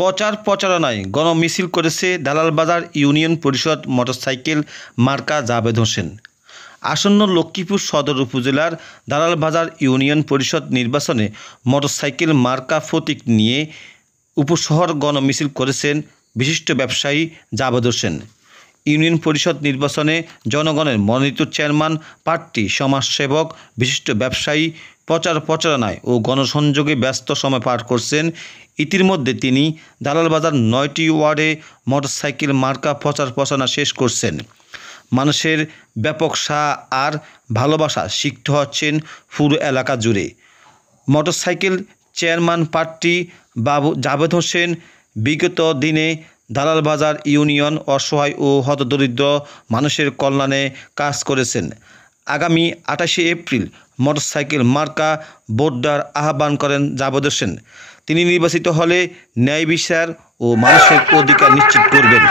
প্রচার প্রচারণায় গণমিছিল করেছে দালালবাজার ইউনিয়ন পরিষদ মোটরসাইকেল মার্কা জাবেদ হোসেন। আসন্ন লক্ষ্মীপুর সদর উপজেলার দালালবাজার ইউনিয়ন পরিষদ নির্বাচনে মোটরসাইকেল মার্কা প্রতীক নিয়ে উপশহর গণমিছিল করেছেন বিশিষ্ট ব্যবসায়ী জাবেদ হোসেন। ইউনিয়ন পরিষদ নির্বাচনে জনগণের মনোনীত চেয়ারম্যান প্রার্থী, সমাজসেবক, বিশিষ্ট ব্যবসায়ী প্রচার প্রচারণায় ও গণসংযোগে ব্যস্ত সময় পার করছেন। ইতিমধ্যে তিনি দালালবাজার ৯টি ওয়ার্ডে মোটরসাইকেল মার্কা প্রচার প্রচারণা শেষ করছেন। মানুষের ব্যাপক আর ভালোবাসা সিক্ত হচ্ছেন পুরো এলাকা জুড়ে। মোটরসাইকেল চেয়ারম্যান প্রার্থী জাবেদ হোসেন বিগত দিনে দালালবাজার ইউনিয়ন অসহায় ও হতদরিদ্র মানুষের কল্যাণে কাজ করেছেন। আগামী ২৮শে এপ্রিল মোটরসাইকেল মার্কা ভোট দেওয়ার আহ্বান করেন জাবেদ হোসেন। তিনি নির্বাচিত হলে ন্যায় বিচার ও মানুষের অধিকার নিশ্চিত করবেন।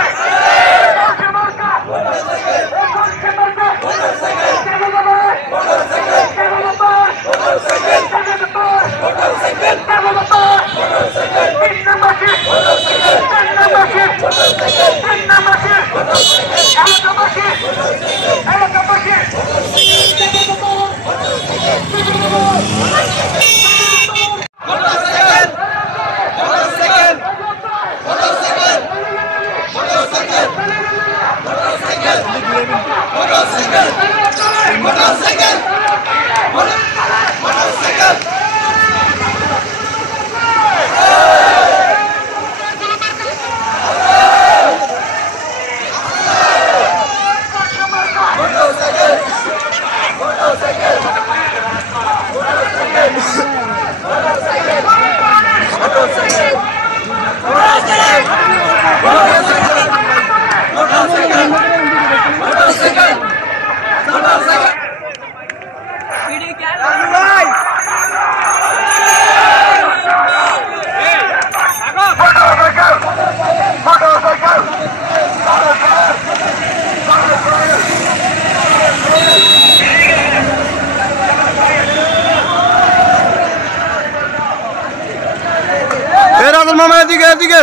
মামা এদিকে